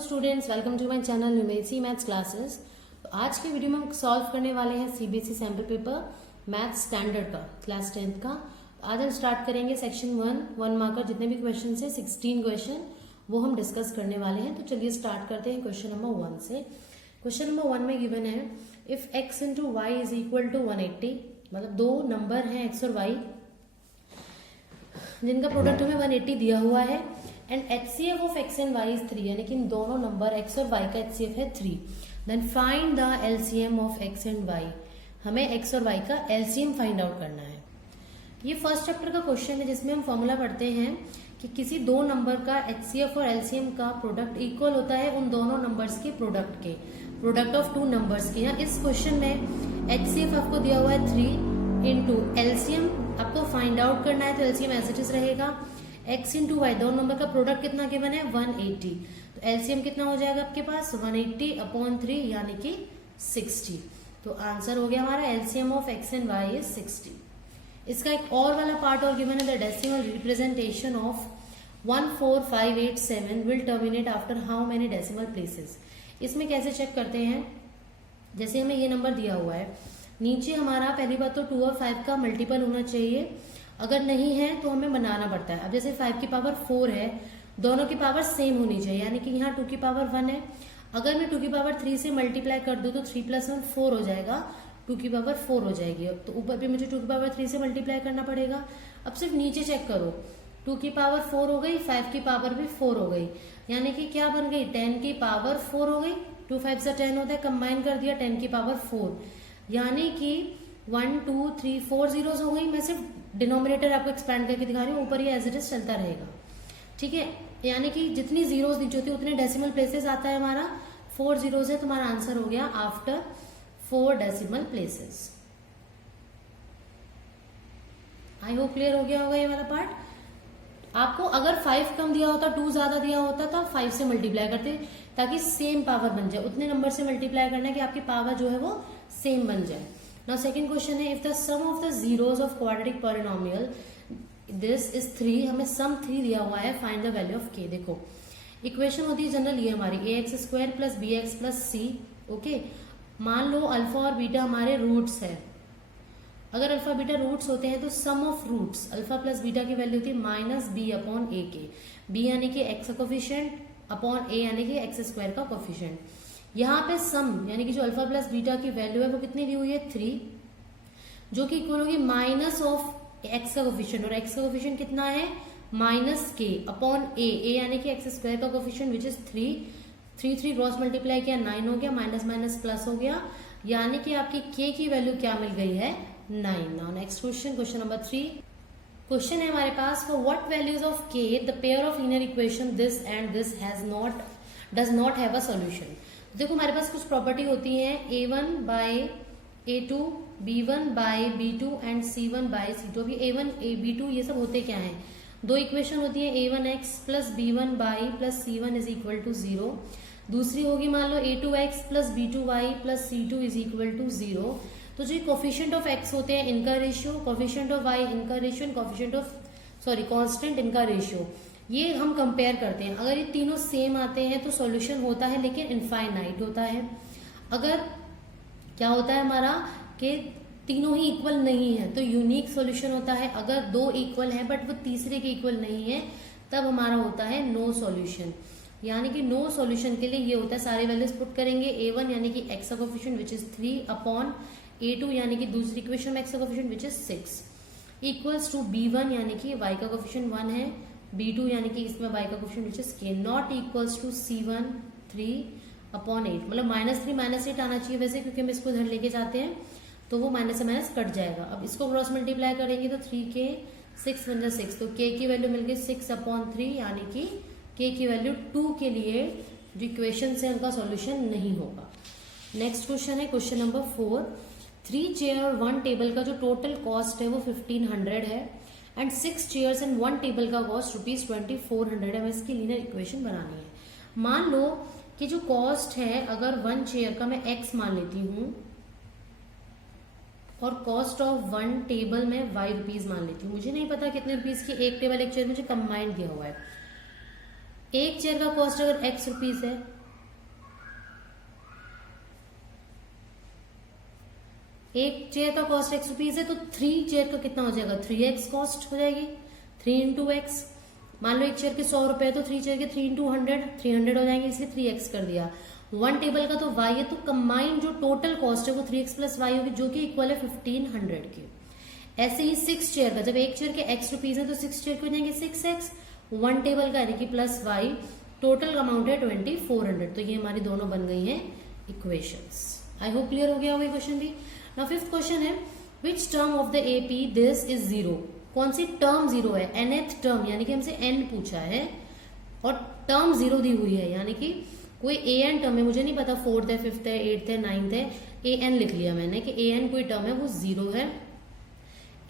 Students, welcome to my channel Numacy maths classes. तो आज के वीडियो में हम सॉल्व करने वाले हैं CBSE sample paper maths standard का क्लास 10th का। तो आज हम स्टार्ट करेंगे सेक्शन 1 मार्कर जितने भी क्वेश्चन है 16 क्वेश्चन वो हम डिस्कस करने वाले हैं। तो चलिए स्टार्ट करते हैं क्वेश्चन नंबर 1 से। क्वेश्चन नंबर 1 में गिवन है if x into y is equal to 180, मतलब दो नंबर हैं x और y जिनका प्रोडक्ट हमें 180 दिया हुआ है and HCF of x and y is 3, यानी कि इन दोनों नंबर x और y का HCF है 3। Then find the LCM of x and y, हमें x और y का LCM फाइंड आउट करना है। ये फर्स्ट चैप्टर का क्वेश्चन है जिसमें हम फॉर्मूला पढ़ते हैं कि किसी दो नंबर का HCF और LCM का प्रोडक्ट इक्वल होता है उन दोनों नंबर्स के प्रोडक्ट ऑफ टू नंबर्स के। इस क्वेश्चन में HCF आपको दिया हुआ है 3 इंटू LCM आपको फाइंड आउट करना है, तो LCM एज इट इज रहेगा। x इंटू वाई, दोनों नंबर का प्रोडक्ट कितना गिवन है 180, तो LCM कितना हो जाएगा आपके पास 180 अपॉन 3 यानी कि 60। तो आंसर हो गया हमारा LCM of x and y is 60। इसका एक और वाला पार्ट और गिवन है the decimal representation of 14587 will terminate after how many decimal places. इसमें कैसे चेक करते हैं, जैसे हमें ये नंबर दिया हुआ है, नीचे हमारा पहली बात तो 2 और 5 का मल्टीपल होना चाहिए, अगर नहीं है तो हमें बनाना पड़ता है। अब जैसे 5 की पावर 4 है, दोनों की पावर सेम होनी चाहिए, यानी कि यहाँ 2 की पावर 1 है, अगर मैं 2 की पावर 3 से मल्टीप्लाई कर दूं तो 3 + 1 4 हो जाएगा, 2 की पावर 4 हो जाएगी। तो ऊपर भी मुझे 2 की पावर 3 से मल्टीप्लाई करना पड़ेगा। अब सिर्फ नीचे चेक करो, 2 की पावर 4 हो गई, 5 की पावर भी 4 हो गई, यानी कि क्या बन गई 10 की पावर 4 हो गई। 2 5 से 10 होता है, कंबाइन कर दिया 10 की पावर 4, यानी कि 1 2 3 4 जीरोस हो गई। मैं सिर्फ डिनोमिनेटर आपको एक्सपैंड करके दिखा रही हूँ, ऊपर ये एज इट इज चलता रहेगा, ठीक है। यानी कि जितनी जीरोस नीचे होती है उतने डेसिमल प्लेसेस आता है हमारा, 4 जीरोस है, तुम्हारा आंसर हो गया आफ्टर 4 डेसिमल प्लेसेस। आई होप क्लियर हो गया होगा ये वाला पार्ट। आपको अगर 5 कम दिया होता, 2 ज्यादा दिया होता तो 5 से मल्टीप्लाई करते ताकि सेम पावर बन जाए। उतने नंबर से मल्टीप्लाई करना है कि आपकी पावर जो है वो सेम बन जाए। नाउ सेकंड क्वेश्चन है if the sum of the zeros of quadratic polynomial this is 3, हमें सम 3 दिया हुआ है, find the value of k। देखो इक्वेशन होती है जनरल ये हमारी ax² + bx + c। ओके, मान लो अल्फा और बीटा हमारे रूट्स है। अगर अल्फा बीटा रूट्स होते हैं तो sum of roots alpha plus beta की वैल्यू होती है -b अपॉन a के। b यानी कि x का कोफिशिएंट अपॉन a यानी कि x² का कोफिशिएंट। यहाँ पे सम यानी कि जो अल्फा प्लस बीटा की वैल्यू है वो कितनी दी हुई है 3, जो कि इक्वल होगी माइनस ऑफ x का कोफिशिएंट, और x का कोफिशिएंट कितना है -k अपॉन a यानी कि x² का coefficient which is 3 cross multiply किया 9 हो गया, माइनस माइनस प्लस हो गया, यानी कि आपकी k की वैल्यू क्या मिल गई है 9। Now next question number 3 question है हमारे पास for what values of k the pair of linear equation this and this does not have a solution. देखो हमारे पास कुछ प्रॉपर्टी होती है a1 bye a2, b1 bye b2 and c1 bye c2। अभी a1 b2 ये सब होते क्या है, दो इक्वेशन होती है a1x + b1 y + c1 is equal to 0। दूसरी होगी मान लो a2x + b2y + c2 is equal to 0। तो जो कोफिशिएंट ऑफ x होते हैं इनका रेशियो, कोफिशिएंट ऑफ y इनका रेशियो, कोफिशिएंट ऑफ कांस्टेंट इनका रेशियो, ये हम कंपेयर करते हैं। अगर ये तीनों सेम आते हैं तो सॉल्यूशन होता है लेकिन इनफाइनाइट होता है। अगर क्या होता है हमारा कि तीनों ही इक्वल नहीं है तो यूनिक सॉल्यूशन होता है। अगर दो इक्वल है बट वो तीसरे के इक्वल नहीं है तब हमारा होता है नो सॉल्यूशन। यानी कि नो सॉल्यूशन के लिए ये होता है, सारे वैल्यूज पुट करेंगे, a1 यानी कि x का coefficient which is 3 upon a2 यानी कि दूसरी इक्वेशन में x का coefficient which is 6 equals to b1 यानी कि y का कोफिशिएंट 1 है, b2 यानी कि इसमें y का coefficient which is k not equals to c1 3 upon 8। मतलब -3 -8 आना चाहिए वैसे, क्योंकि हम इसको इधर लेके जाते हैं तो वो माइनस से माइनस कट जाएगा। अब इसको क्रॉस मल्टीप्लाई करेंगे तो 3k 6 बन जाए 6, तो k की वैल्यू मिल गई 6 अपॉन 3, यानी कि k की वैल्यू 2 के लिए जो इक्वेशन है उनका सॉल्यूशन नहीं होगा। नेक्स्ट क्वेश्चन है क्वेश्चन नंबर 4 3 चेयर और 1 टेबल का जो टोटल कॉस्ट है वो 1500 है एंड 6 चेयर्स एंड 1 टेबल का कॉस्ट ₹2400 है। हमें इसकी लीनियर इक्वेशन बनानी है। मान लो कि जो कॉस्ट है अगर 1 चेयर का मैं x मान लेती हूँ और कॉस्ट ऑफ 1 टेबल में ₹y मान लेती हूँ। मुझे नहीं पता कितने रुपीज की एक टेबल एक चेयर मुझे कंबाइंड दिया हुआ है। एक चेयर का कॉस्ट अगर x रुपीज है, एक चेयर का कॉस्ट x रुपीज है, तो 3 चेयर का कितना हो जाएगा, 3x कॉस्ट हो जाएगी, 3 इंटू एक्स। मान लो एक चेयर के 100 रुपए है तो 3 चेयर के 3 इंटू 100, 300 हो जाएंगे, इसलिए 3x कर दिया। 1 टेबल का तो y है, तो कंबाइंड जो टोटल कॉस्ट है वो 3x प्लस y होगी, जो कि इक्वल है 1500 की। ऐसे ही 6 चेयर का, जब एक चेयर के x रुपीज है तो 6 चेयर के हो जाएंगे 6x, 1 टेबल का यानी कि प्लस y, टोटल अमाउंट है 2400। तो ये हमारी दोनों बन गई हैं इक्वेशंस। आई होप क्लियर हो गया होगा क्वेश्चन भी। नाउ फिफ्थ क्वेश्चन है, which term of the AP this is zero. कौन सी टर्म जीरो है, nth टर्म, यानी कि हमसे n पूछा है और टर्म जीरो दी हुई है, यानी कि कोई an टर्म है, मुझे नहीं पता 4th है, 5th है, 8th है, 9th है, an लिख लिया मैंने कि an कोई टर्म है वो जीरो है।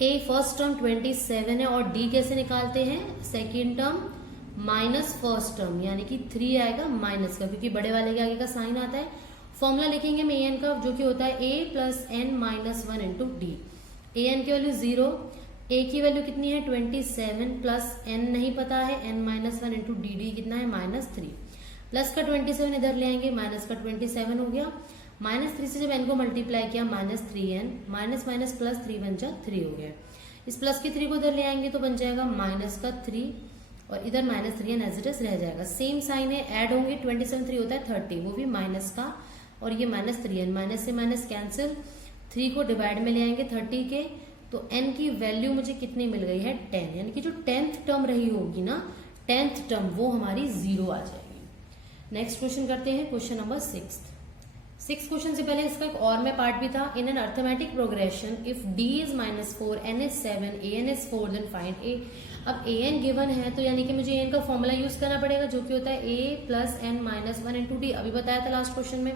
a फर्स्ट टर्म 27 है और d कैसे निकालते हैं, second term minus first term, यानी कि 3 आएगा माइनस का, क्योंकि बड़े वाले के आगे का साइन आता है। फॉर्मूला लिखेंगे हम an का, जो कि होता है a plus n minus 1 into D. an की वैल्यू 0, a की वैल्यू कितनी है 27 प्लस n नहीं पता है, n माइनस 1 इंटू डी कितना है -3। प्लस का 27 इधर ले आएंगे, माइनस का 27 हो गया, -3 से जब n को मल्टीप्लाई किया -3n, माइनस माइनस प्लस 3 बन जा 3 हो गया। इस प्लस के 3 को इधर ले आएंगे तो बन जाएगा माइनस का 3 और इधर -3n एज इट इज रह जाएगा। सेम साइन है, ऐड होंगे, 27 3 होता है 30, वो भी माइनस का, और ये -3n, माइनस से माइनस कैंसिल, 3 को डिवाइड में ले आएंगे 30 के, तो n की वैल्यू मुझे कितनी मिल गई है 10, यानी कि जो 10th टर्म रही होगी ना, 10th टर्म वो हमारी 0 आ जाएगी। नेक्स्ट क्वेश्चन करते हैं, क्वेश्चन नंबर 6 क्वेश्चन से पहले इसका एक और में पार्ट भी था। In an arithmetic progression if d is -4, n is 7, an is 4, then find a। अब an गिवन है तो यानी कि मुझे an का फॉर्मूला यूज करना पड़ेगा, जो कि होता है a plus n minus 1 into D. अभी बताया था लास्ट क्वेश्चन में।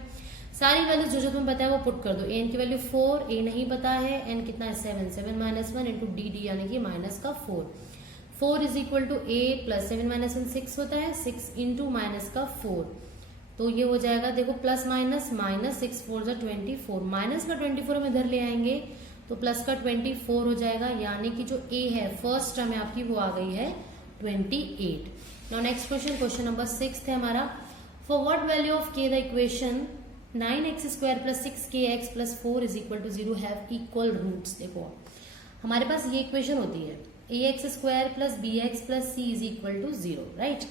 सारी वैल्यूज जो तुम्हें पता है वो पुट कर दो। an की वैल्यू 4, a नहीं पता है, n कितना है 7, 7 माइनस 1 इंटू डी यानी कि माइनस का 4 is equal to a plus 7 minus 1 6 होता है, 6 इंटू माइनस का 4, तो ये हो जाएगा, देखो प्लस माइनस, माइनस 6 4 जा 24, माइनस का 24 हम इधर ले आएंगे तो प्लस का 24 हो जाएगा, यानी कि जो a है फर्स्ट टर्म है आपकी वो आ गई है 28। Now next question, question number 6 है हमारा। For what value of k the equation 9x² plus 6kx plus 4 is equal to 0 have equal roots. देखो हमारे पास ये इक्वेशन होती है ax² plus bx plus c is equal to 0, right.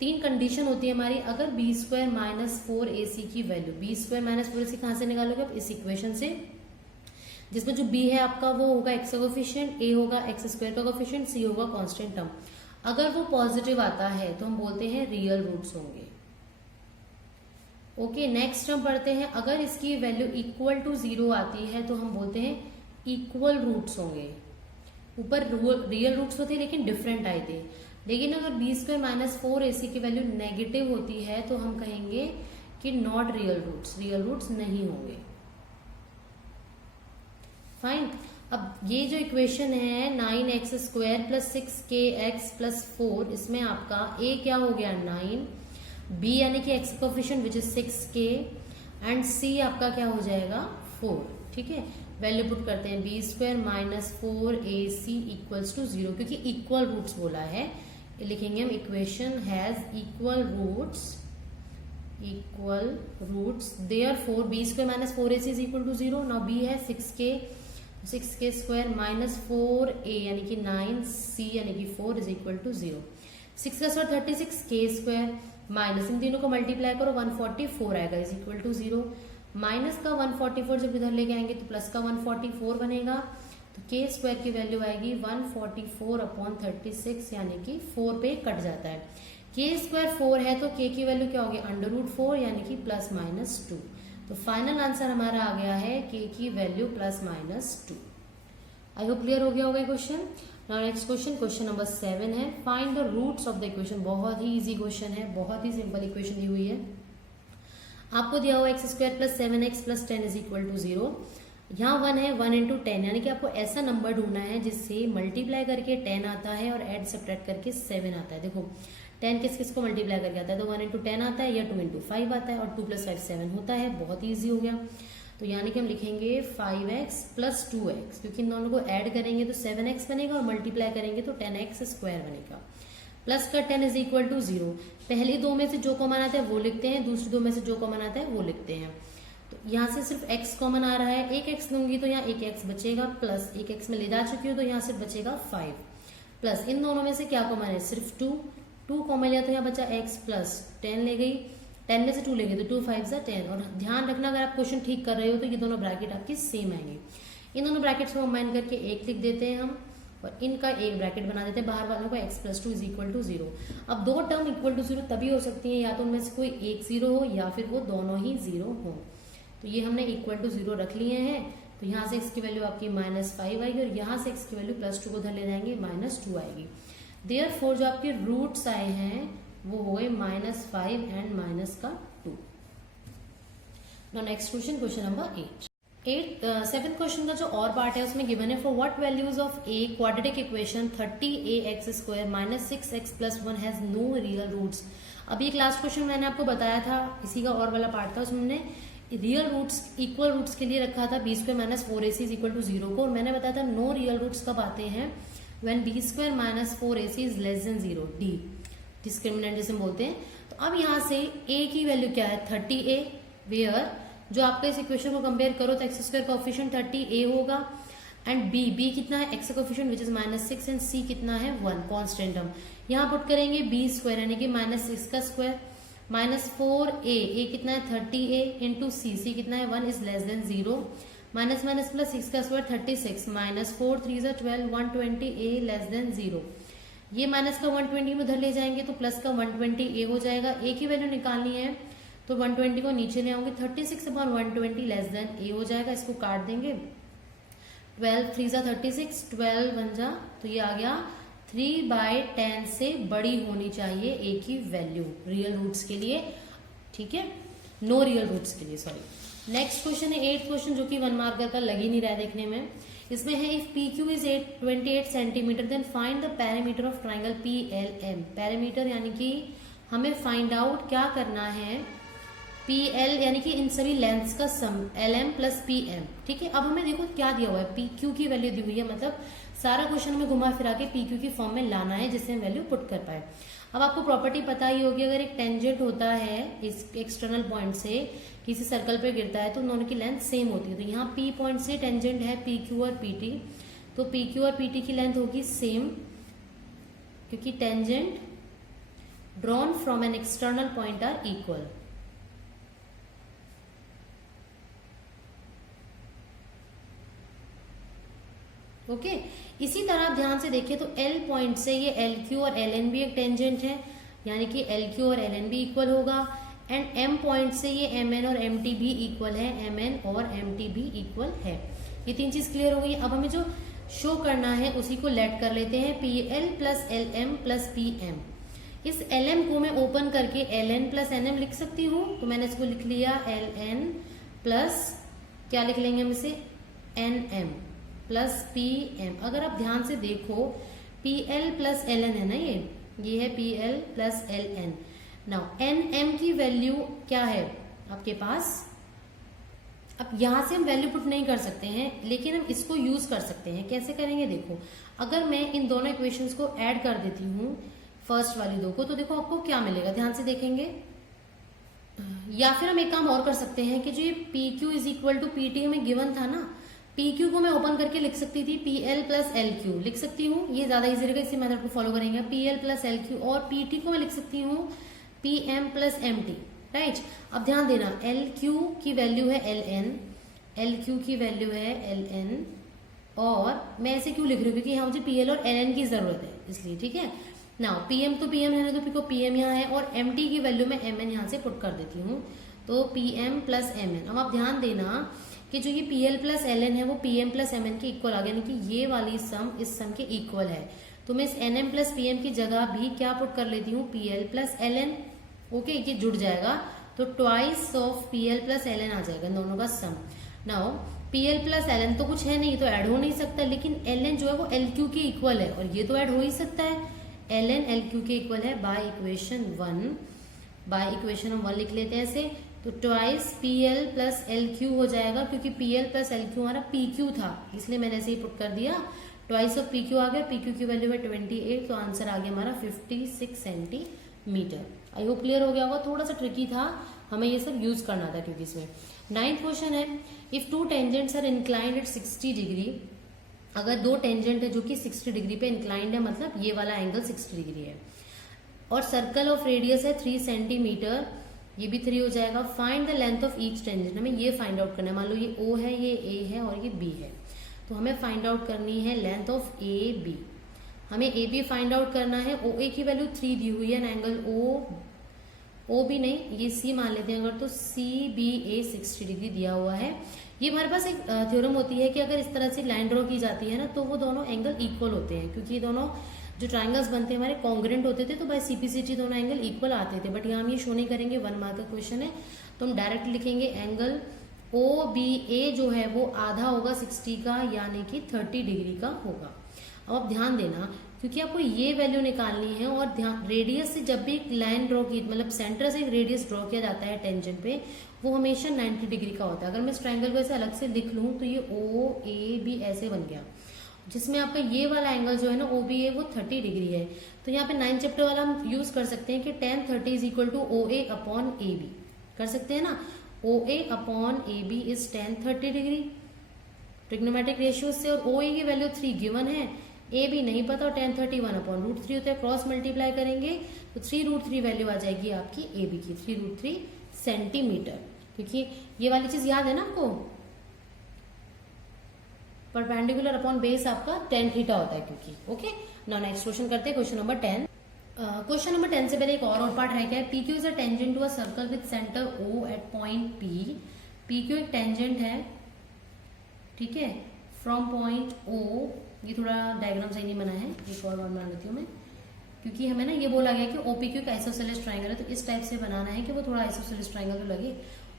3 condition होती है हमारी। अगर b² माइनस 4ac की वैल्यू, b² माइनस 4ac कहां से निकालोगे आप, इस इक्वेशन से, जिसमें जो b है आपका वो होगा x का कोफिशिएंट, a होगा x² का कोफिशिएंट, c होगा कांस्टेंट टर्म। अगर वो पॉजिटिव आता है तो हम बोलते हैं रियल रूट्स होंगे। ओके, नेक्स्ट हम पढ़ते हैं, अगर इसकी वैल्यू इक्वल टू 0 आती है तो हम बोलते हैं इक्वल रूट्स होंगे। ऊपर रियल रूट्स होते हैं लेकिन डिफरेंट आए थे। लेकिन अगर b² माइनस 4ac की वैल्यू नेगेटिव होती है तो हम कहेंगे कि नॉट रियल रूट्स नहीं होंगे। फाइन। अब ये जो इक्वेशन है 9x² प्लस 6kx प्लस 4, इसमें आपका a क्या हो गया 9, b यानी कि x coefficient which is 6k and c आपका क्या हो जाएगा 4, ठीक है। वैल्यू पुट करते हैं, b² minus 4ac equals to 0, क्योंकि इक्वल रूट्स बोला है, लिखेंगे हम equation has equal roots therefore b² minus 4ac is equal to 0। Now b है 6k² माइनस 4a यानी कि 9c यानी कि 4 इज इक्वल टू 0। 6 का स्क्वायर 36, k² माइनस, इन तीनों को मल्टीप्लाई करो 144 आएगा इज इक्वल टू 0। माइनस का 144 जब इधर लेके आएंगे तो प्लस का 144 बनेगा, तो k² की वैल्यू आएगी 144 अपॉन 36 यानी कि 4 पे कट जाता है। k² 4 है तो k की वैल्यू क्या होगी √4 यानी कि प्लस माइनस 2। तो फाइनल आंसर हमारा आ गया है k की value plus minus 2। I hope clear हो गया होगा question. Now next question, question number 7 है, find the roots of the equation. बहुत ही इजी क्वेश्चन है, बहुत ही सिंपल इक्वेशन दी हुई है। आपको दिया हुआ x² plus 7x plus 10 is equal to 0। यहाँ 1 है, 1 इंटू 10 यानी कि आपको ऐसा नंबर ढूंढना है जिससे मल्टीप्लाई करके 10 आता है और ऐड सब्ट्रैक्ट करके 7 आता है। देखो 10 किस किस को मल्टीप्लाई करके आता है, तो 1 इंटू 10 आता है या 2 इंटू 5 आता है, और 2 प्लस 5 7 होता है। बहुत ही ईजी हो गया। तो यानी कि हम लिखेंगे 5x प्लस 2x, क्योंकि इन दोनों को ऐड करेंगे तो 7x बनेगा और मल्टीप्लाई करेंगे तो 10x² बनेगा। प्लस का 10 इज इक्वल टू 0। पहली दो में से जो कॉमन आता है वो लिखते हैं, दूसरी दो में से जो कॉमन आता है वो लिखते हैं। तो यहाँ से सिर्फ x कॉमन आ रहा है, एक x लूंगी तो यहाँ एक x बचेगा, प्लस एक x में ले जा चुकी हूँ तो यहाँ से बचेगा 5, प्लस इन दोनों में से क्या कॉमन है, सिर्फ 2 कॉमन लिया तो यहाँ बचा x, प्लस 10 ले गई, 10 में से 2 ले गई तो 2 5 जा 10। और ध्यान रखना अगर आप क्वेश्चन ठीक कर रहे हो तो ये दोनों ब्रैकेट आपकी सेम आएंगे। इन दोनों ब्रैकेट्स को कंबाइन करके एक लिख देते हैं हम, और इनका एक ब्रैकेट बना देते हैं बाहर वालों को, x + 2 इज इक्वल टू 0। अब दो टर्म इक्वल टू 0 तभी हो सकती है या तो उनमें से कोई एक 0 हो या फिर वो दोनों ही 0 हो। तो ये हमने इक्वल टू 0 रख लिए हैं, तो यहाँ से x की वैल्यू आपकी -5 आएगी और यहाँ से x की वैल्यू +2 को उधर ले जाएंगे -2 आएगी। देयरफॉर जो आपके रूट्स आए हैं वो हो गए -5 and -2। Now next question, question number 8। 7th question का जो और पार्ट है उसमें गिवन है, for what values of a quadratic equation 30ax² - 6x + 1 has no real roots. अभी एक लास्ट क्वेश्चन मैंने आपको बताया था, इसी का और वाला पार्ट था, उसमें हमने रियल रूट्स इक्वल रूट्स के लिए रखा था b² - 4ac is equal to 0 को, और मैंने बताया था नो रियल रूट्स कब आते हैं, when b² - 4ac is less than 0, d discriminant जिसे बोलते हैं। तो अब यहाँ से a की वैल्यू क्या है 30a, वेयर जो आपका इस इक्वेशन को कंपेयर करो तो x² कोएफिशिएंट 30a होगा, एंड b कितना है x coefficient which is -6 and c कितना है 1 कांस्टेंट टर्म। यहाँ पुट करेंगे b² यानी कि -6 का स्क्वायर -4a कितना है 30a इंटू c कितना है 1 is less than 0, minus minus plus 6 का स्क्वायर 36 -4 3 12 120a लेस देन 0। ये माइनस का 120 में उधर ले जाएंगे तो प्लस का 120a हो जाएगा। a की वैल्यू निकालनी है तो 120 को नीचे ले आऊंगी, 36/120 लेस देन a हो जाएगा। इसको काट देंगे, 12 3 36, 12 1 जा, तो ये आ गया 3/10 से बड़ी होनी चाहिए a की वैल्यू रियल रूट्स के लिए, ठीक है, नो रियल रूट्स के लिए, सॉरी। नेक्स्ट क्वेश्चन है 8th क्वेश्चन, जो कि 1 मार्कर का लग ही नहीं रहा है देखने में। इसमें है if PQ is 28 centimetre then find the parameter of triangle PLM। Parameter यानी कि हमें फाइंड आउट क्या करना है, PL यानी कि इन सभी लेंथ्स का सम LM + PM, ठीक है। अब हमें देखो क्या दिया हुआ है, PQ की वैल्यू दी हुई है, मतलब सारा क्वेश्चन में घुमा फिरा के PQ की फॉर्म में लाना है जिससे हम वैल्यू पुट कर पाए। अब आपको प्रॉपर्टी पता ही होगी, अगर एक टेंजेंट होता है इस एक्सटर्नल पॉइंट से किसी सर्कल पे गिरता है तो दोनों की लेंथ सेम होती है। तो यहाँ P पॉइंट से टेंजेंट है PQ और PT, तो PQ और PT की लेंथ होगी सेम, क्योंकि tangent drawn from an external point are equal. Okay इसी तरह ध्यान से देखिए तो L पॉइंट से ये LQ और LN भी एक टेंजेंट है, यानी कि LQ और LN भी इक्वल होगा, एंड M पॉइंट से ये MN और MT भी इक्वल है, MN और MT भी इक्वल है। ये तीन चीज क्लियर हो गई। अब हमें जो शो करना है उसी को लेट कर लेते हैं, PL + LM + PM। इस LM को मैं ओपन करके LN + NM लिख सकती हूँ, तो मैंने इसको लिख लिया LN प्लस क्या लिख लेंगे हम इसे NM + PM। अगर आप ध्यान से देखो PL + LN है ना, ये है PL + LN। नाउ NM की वैल्यू क्या है आपके पास, अब यहां से हम वैल्यू पुट नहीं कर सकते हैं, लेकिन हम इसको यूज कर सकते हैं। कैसे करेंगे देखो, अगर मैं इन दोनों इक्वेशंस को ऐड कर देती हूँ फर्स्ट वाली दो को, तो देखो आपको क्या मिलेगा, ध्यान से देखेंगे। या फिर हम एक काम और कर सकते हैं कि जो ये PQ = PT हमें गिवन था ना, PQ को मैं ओपन करके लिख सकती थी PL + LQ लिख सकती हूँ, ये ज्यादा इजी रहेगा, इसी मेथड को फॉलो करेंगे। PL + LQ और PT को मैं लिख सकती हूँ PM + MT, राइट। अब ध्यान देना LQ की वैल्यू है LN, LQ की वैल्यू है LN, और मैं ऐसे क्यों लिख रही हूँ क्योंकि यहाँ मुझे PL और LN की जरूरत है इसलिए, ठीक है। नाउ PM तो PM है, तो PM यहाँ है, और MT की वैल्यू मैं MN यहाँ से पुट कर देती हूँ, तो PM + MN। अब आप ध्यान देना कि जो ये PL + LN है वो PM + MN के इक्वल आ गया, यानी कि ये वाली सम इस सम के इक्वल है। तो मैं इस NM + PM की जगह भी क्या पुट कर लेती हूँ PL + LN, ओके, ये जुड़ जाएगा, तो ट्वाइस ऑफ PL + LN आ जाएगा दोनों का सम। नाउ PL + LN तो कुछ है नहीं, तो ऐड हो नहीं सकता, लेकिन LN जो है वो LQ के इक्वल है, और ये तो ऐड हो ही सकता है। LN LQ के इक्वल है बाय इक्वेशन 1 लिख लेते हैं ऐसे, तो ट्वाइस PL + LQ हो जाएगा, क्योंकि PL + LQ हमारा PQ था, इसलिए मैंने ऐसे ही पुट कर दिया ट्वाइस ऑफ PQ आ गया, PQ की वैल्यू है 28, तो आंसर आ गया हमारा 56 सेंटीमीटर। आई होप क्लियर हो गया होगा। थोड़ा सा ट्रिकी था, हमें ये सब यूज करना था क्योंकि इसमें 9th क्वेश्चन है, if two tangents are inclined at 60 degree, अगर दो टेंजेंट है जो कि 60 डिग्री पे इंक्लाइंड है, मतलब ये वाला एंगल 60 डिग्री है, और सर्कल ऑफ रेडियस है 3 सेंटीमीटर, ये भी 3 हो जाएगा। Find the length of each tangent, हमें ये फाइंड आउट करना है। मान लो ये O है, ये A है और ये B है, तो हमें फाइंड आउट करनी है लेंथ ऑफ AB। हमें AB फाइंड आउट करना है। OA की वैल्यू 3 दी हुई है, एंगल OB नहीं, ये C मान लेते हैं अगर, तो CBA 60 डिग्री दिया हुआ है। ये हमारे पास एक थ्योरम होती है कि अगर इस तरह से लाइन ड्रॉ की जाती है ना, तो वो दोनों एंगल इक्वल होते हैं, क्योंकि ये दोनों जो ट्राइंगल्स बनते हैं हमारे कॉन्ग्रेंट होते थे, तो बाय CPCT दोनों एंगल इक्वल आते थे। बट यहाँ हम ये शो नहीं करेंगे, 1 मार्क का क्वेश्चन है, तो हम डायरेक्ट लिखेंगे एंगल OBA जो है वो आधा होगा 60 का, यानी कि 30 डिग्री का होगा। अब आप ध्यान देना, क्योंकि आपको ये वैल्यू निकालनी है, और ध्यान, रेडियस से जब भी एक लाइन ड्रॉ की, मतलब सेंटर से एक रेडियस ड्रॉ किया जाता है टेंजेंट पे, वो हमेशा 90 डिग्री का होता है। अगर मैं इस ट्रायंगल को ऐसे अलग से लिख लूं तो ये OAB ऐसे बन गया, जिसमें आपका ये वाला एंगल जो है ना OBA वो 30 डिग्री है। तो यहाँ पे 9 चैप्टर वाला हम यूज कर सकते हैं कि tan 30 is equal to OA upon AB, कर सकते हैं ना। OA upon AB is tan 30 degree trigonometric ratio से, और OA की वैल्यू 3 गिवन है, AB नहीं पता, और tan 31 अपॉन √3 होता है, क्रॉस मल्टीप्लाई करेंगे तो 3√3 वैल्यू आ जाएगी आपकी AB की, 3√3 सेंटीमीटर। क्योंकि ये वाली चीज याद है ना आपको, परपेंडिकुलर अपॉन बेस आपका tan थीटा होता है क्योंकि। ओके, नाउ नेक्स्ट क्वेश्चन करते हैं, क्वेश्चन नंबर 10। क्वेश्चन नंबर 10 से पहले एक और पार्ट रह गया है। PQ is a tangent to a circle with centre O at point P। PQ एक टेंजेंट है, ठीक है, फ्रॉम पॉइंट O। ये थोड़ा डायग्राम सही नहीं बना है, एक और बना लेती हूँ मैं, क्योंकि हमें ना ये बोला गया कि OPQ एक आइसोसेलेस ट्रायंगल है, तो इस टाइप से बनाना है कि वो थोड़ा आइसोसेलेस ट्रायंगल तो लगे।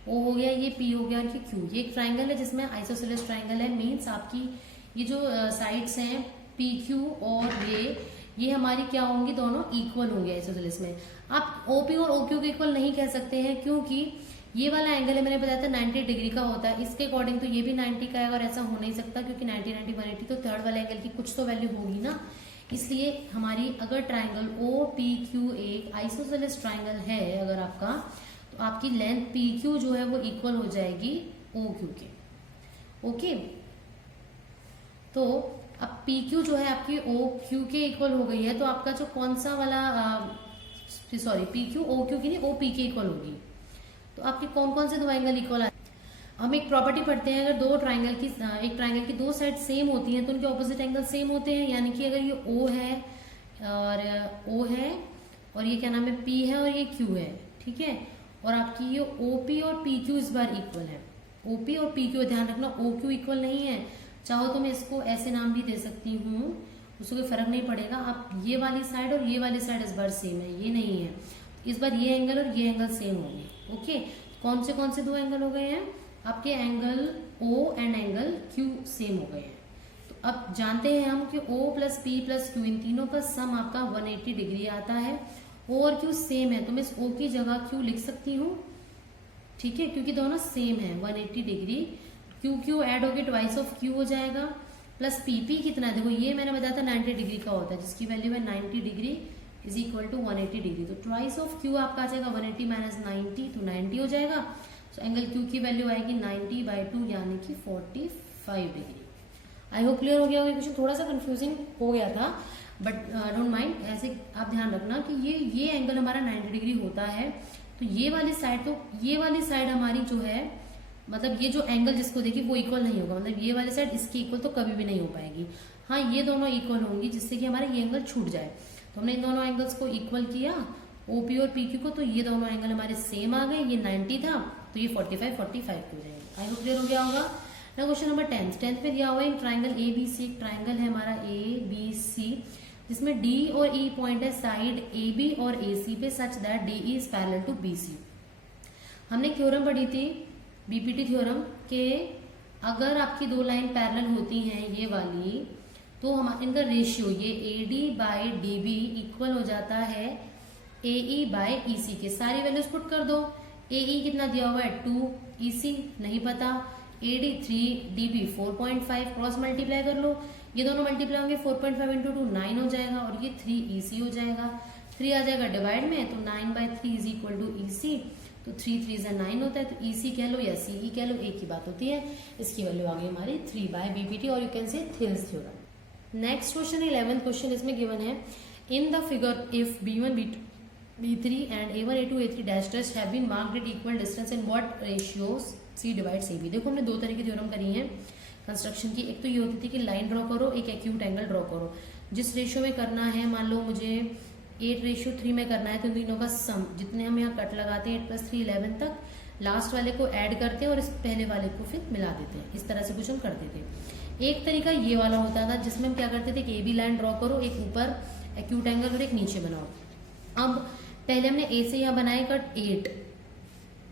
O हो गया, ये P हो गया, और ये Q। ये एक ट्रायंगल है जिसमें आइसोसेलेस ट्रायंगल है, मीन्स आपकी ये जो साइड्स हैं PQ और ये हमारी क्या होंगी, दोनों इक्वल होंगे आइसोसेलेस में। आप OP और OQ को इक्वल नहीं कह सकते हैं, क्योंकि ये वाला एंगल है, मैंने बताया था 90 डिग्री का होता है, इसके अकॉर्डिंग तो ये भी 90 का है, और ऐसा हो नहीं सकता क्योंकि 90, 90, 180, तो थर्ड वाले एंगल की कुछ तो वैल्यू होगी ना। इसलिए हमारी अगर ट्राइंगल OPQ एक आइसोसेलेस ट्राइंगल है अगर आपका, तो आपकी लेंथ PQ जो है वो इक्वल हो जाएगी OQ के। ओके, तो अब PQ जो है आपकी OQ के इक्वल हो गई है, तो आपका जो कौन सा वाला सॉरी PQ OQ की नहीं OP के इक्वल होगी, तो आपके कौन कौन से दो एंगल इक्वल आए। हम एक प्रॉपर्टी पढ़ते हैं, अगर दो ट्राइंगल की एक ट्राइंगल की दो साइड सेम होती हैं तो उनके ऑपोजिट एंगल सेम होते हैं। यानी कि अगर ये O है और ये क्या नाम है P है और ये Q है, ठीक है, और आपकी ये OP और PQ इस बार इक्वल है। OP और PQ, ध्यान रखना OQ इक्वल नहीं है, चाहो तो मैं इसको ऐसे नाम भी दे सकती हूँ, उसको कोई फर्क नहीं पड़ेगा। आप ये वाली साइड और ये वाली साइड इस बार सेम है, ये नहीं है, इस बार ये एंगल और ये एंगल सेम होंगे। ओके, कौन से दो एंगल हो गए हैं आपके, angle O and angle Q same हो गए हैं। तो अब जानते हैं हम कि O plus P plus Q, इन तीनों का सम आपका 180 डिग्री आता है। O और Q सेम है, तो मैं इस O की जगह Q लिख सकती हूँ, ठीक है, क्योंकि दोनों सेम है 180 डिग्री। Q ऐड होके ट्वाइस ऑफ Q हो जाएगा, प्लस PP कितना, देखो ये मैंने बताया था 90 डिग्री का होता है, जिसकी वैल्यू है 90 degree is equal to 180 degree. तो ट्वाइस ऑफ Q आपका आ जाएगा 180 माइनस 90, तो 90 हो जाएगा। तो एंगल Q की वैल्यू आएगी 90/2 यानी कि 45 डिग्री। आई होप क्लियर हो गया होगा। क्वेश्चन थोड़ा सा कंफ्यूजिंग हो गया था, बट डोंट माइंड, ऐसे आप ध्यान रखना कि ये एंगल हमारा 90 डिग्री होता है, तो ये वाली साइड हमारी जो है, मतलब ये जो एंगल जिसको देखिए वो इक्वल नहीं होगा, मतलब ये वाली साइड इसकी इक्वल तो कभी भी नहीं हो पाएगी। हाँ, ये दोनों इक्वल होंगी जिससे कि हमारा ये एंगल छूट जाए। तो हमने इन दोनों एंगल्स को इक्वल किया, OP और PQ को, तो ये दोनों एंगल हमारे सेम आ गए। ये 90 था तो ये 45 हो जाएंगे। आई होप क्लियर हो गया होगा ना। क्वेश्चन नंबर 10 में दिया हुआ है ट्राइंगल ABC, एक ट्राइंगल है हमारा ABC, जिसमें D और E पॉइंट है साइड AB और AC पे, such that DE is parallel to BC। हमने एक थ्योरम पढ़ी थी, BPT थ्योरम, के अगर आपकी दो लाइन पैरेलल होती हैं ये वाली, तो हमारे इनका रेशियो ये AD/DB इक्वल हो जाता है AE/EC के। सारी वैल्यूज पुट कर दो। AE कितना दिया हुआ है 2, EC नहीं पता, AD 3dB 4.5 क्रॉस मल्टीप्लाई कर लो, ये दोनों मल्टीप्लाई होंगे 4.5 इंटू 2 9 हो जाएगा और ये 3EC हो जाएगा। 3 आ जाएगा डिवाइड में तो 9/3 इज इक्वल टू EC, तो 3 3 9 होता है, तो EC कह लो या CE कह लो, एक ही बात होती है। इसकी वैल्यू आ गई हमारी 3/BPT और you can say Thales theorem. Next question 11th question इसमें गिवन है in the figure if B1 B3 and A1 A2 A3 dash dash have been marked at equal distance in what ratios C divides AB। देखो हमने दो तरह की theorem करी है construction की। एक तो ये होती थी कि लाइन ड्रॉ करो, एक एक्यूट एंगल ड्रॉ करो। जिस रेशियो में करना है, मान लो मुझे 8:3 में करना है, तो तीनों का सम जितने हम यहाँ कट लगाते हैं 8+3 11 तक, लास्ट वाले को ऐड करते हैं और इस पहले वाले को फिर मिला देते हैं। इस तरह से कुछ हम करते थे। एक तरीका ये वाला होता था जिसमें हम क्या करते थे कि AB लाइन ड्रॉ करो, एक ऊपर एक्यूट एंगल और एक नीचे बनाओ। अब पहले हमने A से यहाँ बनाए कट 8,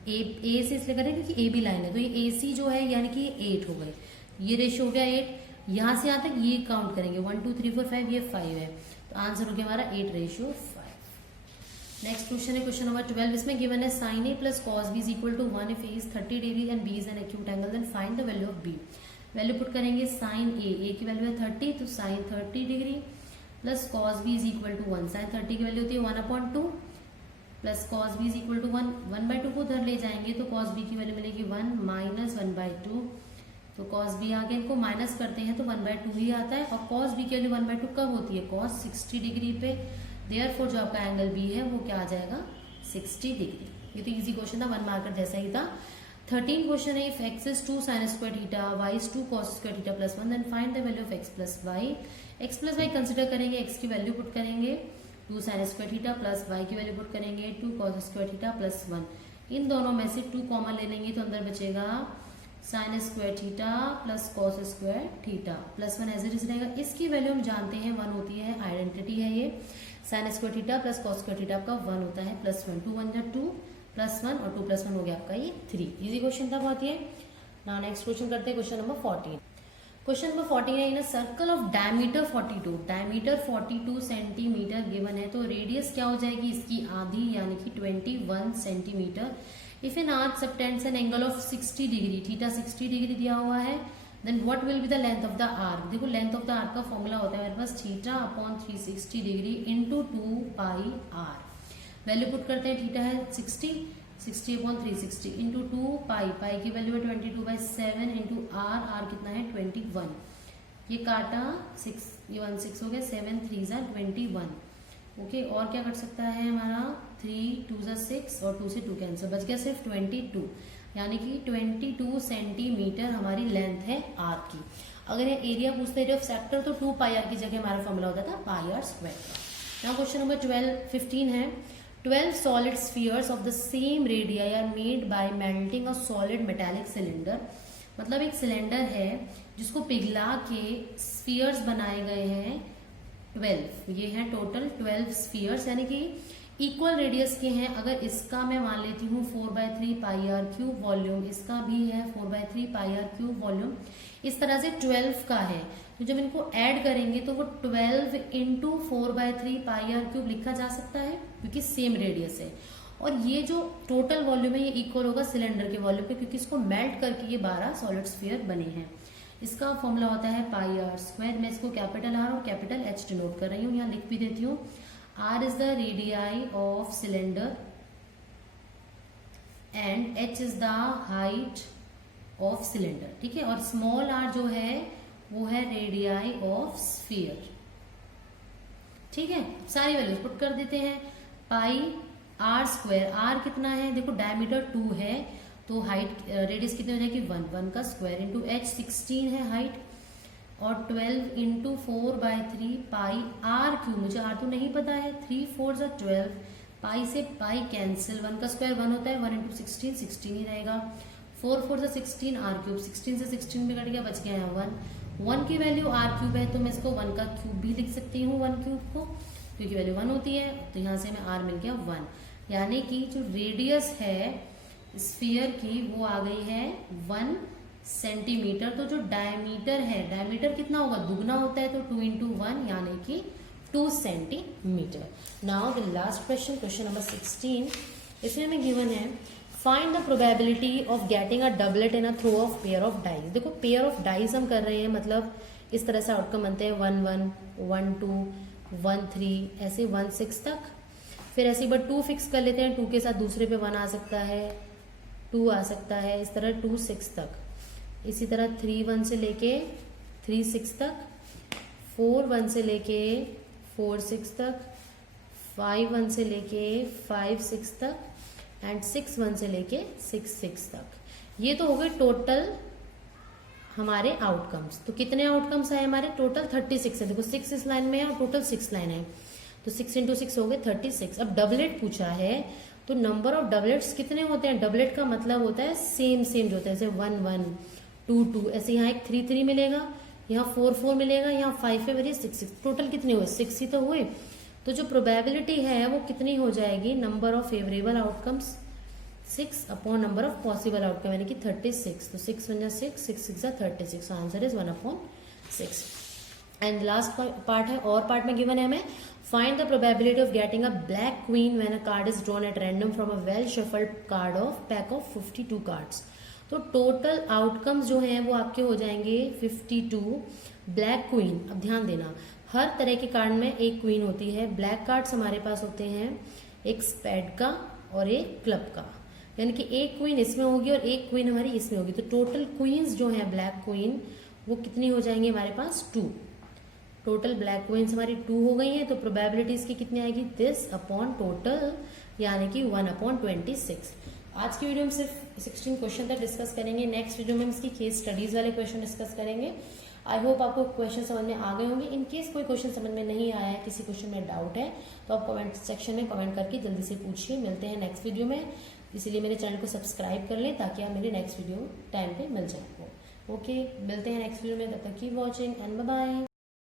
ए से इसलिए करें क्योंकि AB लाइन है, तो ये AC जो है यानी कि ये 8 हो गए, ये रेशियो हो गया 8। यहाँ से यहाँ तक ये काउंट करेंगे 1 2 3 4 5, ये 5 है, तो आंसर हो गया हमारा 8:5। नेक्स्ट क्वेश्चन है क्वेश्चन नंबर 12। इसमें गिवन है sin A plus cos B is equal to 1 if A is 30 degree and B is an acute angle, then find the value of B। Value put करेंगे sin A की value है 30, तो sin 30 degree plus cos B is equal to 1। sin 30 की value होती है 1/2 plus cos B is equal to 1। 1/2 को उधर ले जाएंगे तो cos B की वैल्यू मिलेगी 1 माइनस 1/2, तो cos B आगे इनको माइनस करते हैं तो 1/2 ही आता है। और cos B की वैल्यू 1/2 कब होती है? cos 60 डिग्री पे। देयरफॉर जो आपका एंगल B है वो क्या आ जाएगा? 60 डिग्री। ये तो इजी क्वेश्चन था, 1 मार्कर जैसा ही था। 13 क्वेश्चन है, if x is 2 sin square theta, y is 2 cos square theta plus 1, then find the value of x plus y। x plus y consider करेंगे, x की वैल्यू पुट करेंगे 2 sin square theta plus y की value put करेंगे 2 cos square theta प्लस 1। इन दोनों में से 2 common ले लेंगे तो अंदर बचेगा sin square theta प्लस cos square theta प्लस 1 एज इट इज रहेगा। इसकी वैल्यू हम जानते हैं 1 होती है, आइडेंटिटी है ये। sin square theta प्लस cos square theta आपका 1 होता है, प्लस 1 2 1 2 प्लस 1 और 2 प्लस 1 हो गया आपका ये 3। इजी क्वेश्चन था बहुत ये। नाउ नेक्स्ट क्वेश्चन करते हैं क्वेश्चन नंबर 14। क्वेश्चन नंबर 14 है, in a circle of diameter 42, diameter 42 centimetre given है, तो रेडियस क्या हो जाएगी इसकी? आधी, यानी कि 21 centimetre. If an arc subtends an angle of 60 degree, theta 60 degree दिया हुआ है, then what will be the length of the arc? देखो लेंथ ऑफ द आर्क का फॉर्मूला होता है मेरे पास theta upon 360 degree into 2 pi R. Value put करते हैं, थीटा है 60 अपॉन 360 इंटू 2 पाई, पाई की वैल्यू है 22/7 इंटू आर कितना है 21। ये काटा 6, ये 1 6 हो गया, 7 3 21। ओके, और क्या कर सकता है हमारा 3 2 6 और 2 से 2 कैंसिल, बच गया सिर्फ 22, यानी कि 22 सेंटीमीटर हमारी लेंथ है आर्क की। अगर ये एरिया पूछते हैं ऑफ सेक्टर तो 2 पाई आर की जगह हमारा फॉर्मूला होता था pi R square. Now question number 15 है, 12 solid spheres of the same radii are made by melting a solid metallic cylinder। मतलब एक सिलेंडर है जिसको पिघला के स्फीयर्स बनाए गए हैं 12, ये हैं टोटल 12 स्फीयर्स, यानी कि इक्वल रेडियस के हैं। अगर इसका मैं मान लेती हूँ 4/3 पाई आर क्यूब वॉल्यूम, इसका भी है 4/3 पाई आर क्यूब वॉल्यूम, इस तरह से 12 का है, तो जब इनको ऐड करेंगे तो वो 12 इंटू 4/3 पाई आर क्यूब लिखा जा सकता है क्योंकि सेम रेडियस है। और ये जो टोटल वॉल्यूम है ये इक्वल होगा सिलेंडर के वॉल्यूम के, क्योंकि इसको मेल्ट करके ये 12 सॉलिड स्फीयर बने हैं। इसका फॉर्मूला होता है पाई आर स्क्वायर। मैं इसको कैपिटल आर और कैपिटल एच डिनोट कर रही हूँ, यहाँ लिख भी देती हूँ। R is the radii of cylinder and H is the height of cylinder, ठीक है। और स्मॉल आर जो है वो है रेडियाई ऑफ स्फीयर, ठीक है। सारी वैल्यूज पुट कर देते हैं। पाई आर स्क्वायर, आर कितना है देखो, डायमीटर 2 है तो हाइट रेडियस कितनी हो जाएगी 1 का स्क्वायर इंटू एच 16 है हाइट, और 12 इंटू 4/3 पाई आर क्यूब, मुझे आर तो नहीं पता है, 3 4 12, पाई से पाई कैंसिल, 1 का स्क्वायर 1 होता है, 1 इंटू 16 16 ही रहेगा, 4 4 16 आर क्यूब, 16 से 16 भी कट गया, बच गया यहाँ 1 की वैल्यू आर क्यूब है तो मैं इसको 1 का क्यूब भी लिख सकती हूँ 1 क्यूब को, क्योंकि वैल्यू 1 होती है, तो यहाँ से हमें आर मिल गया 1, यानी कि जो रेडियस है स्फीयर की वो आ गई है 1 सेंटीमीटर। तो जो डायमीटर है, डायमीटर कितना होगा, दुगना होता है, तो 2 इंटू 1 यानी कि 2 centimetre. Now the last question, question number 16, इसमें हमें गिवन है find the probability of getting a doublet in a throw of pair of dice. देखो पेयर ऑफ डाइज हम कर रहे हैं, मतलब इस तरह से आउटकम बनते हैं 1 1 1 2 1 3 ऐसे 1 6 तक। फिर ऐसे बट 2 फिक्स कर लेते हैं, 2 के साथ दूसरे पे 1 आ सकता है, 2 आ सकता है, इस तरह 2 6 तक। इसी तरह 3 1 से लेके 3 6 तक, 4 1 से लेके 4 6 तक, 5 1 से लेके 5 6 तक एंड 6 1 से लेके 6 6 तक। ये तो हो गए टोटल हमारे आउटकम्स। तो कितने आउटकम्स आए हमारे? टोटल 36 है। देखो 6 इस लाइन में है और टोटल 6 लाइन है, तो 6 इंटू 6 हो गए 36। अब डबलेट पूछा है, तो नंबर ऑफ डबलेट्स कितने होते हैं? डबलेट का मतलब होता है सेम सेम जो होता है, जैसे 1 1 2 2, ऐसे यहाँ एक 3 3 मिलेगा, यहाँ 4 4 मिलेगा, यहाँ 5 5 और 6 6। टोटल कितने हुए? 6 ही तो हुए। तो जो प्रोबेबिलिटी है वो कितनी हो जाएगी? Number of favourable outcomes 6 upon number of possible outcome, यानी कि 36। तो 6 1 6 6 6 36। Answer is 1/6। And last part है, और पार्ट में गिवन है हमें find the probability of getting a black queen when a card is drawn at random from a well shuffled card of pack of 52 cards. तो total outcomes जो हैं वो आपके हो जाएंगे 52। ब्लैक क्वीन, अब ध्यान देना, हर तरह के कार्ड में एक क्वीन होती है। ब्लैक कार्ड्स हमारे पास होते हैं एक स्पेड का और एक क्लब का, यानी कि एक क्वीन इसमें होगी और एक क्वीन हमारी इसमें होगी। तो टोटल क्वींस जो है ब्लैक क्वीन वो कितनी हो जाएंगी हमारे पास? 2। टोटल ब्लैक क्वींस हमारी 2 हो गई हैं, तो प्रोबेबिलिटीज की कितनी आएगी? दिस अपॉन टोटल, यानी कि 1/26। आज की वीडियो में सिर्फ 16 क्वेश्चन तक डिस्कस करेंगे। नेक्स्ट वीडियो में हम इसकी केस स्टडीज वाले क्वेश्चन डिस्कस करेंगे। आई होप आपको क्वेश्चन समझ में आ गए होंगे। इन केस कोई क्वेश्चन समझ में नहीं आया है, किसी क्वेश्चन में डाउट है, तो आप कमेंट सेक्शन में कमेंट करके जल्दी से पूछिए। मिलते हैं नेक्स्ट वीडियो में, इसीलिए मेरे चैनल को सब्सक्राइब कर लें ताकि आप मेरी नेक्स्ट वीडियो टाइम पे मिल जाए आपको। ओके, मिलते हैं नेक्स्ट वीडियो में, तब तक keep watching and bye bye.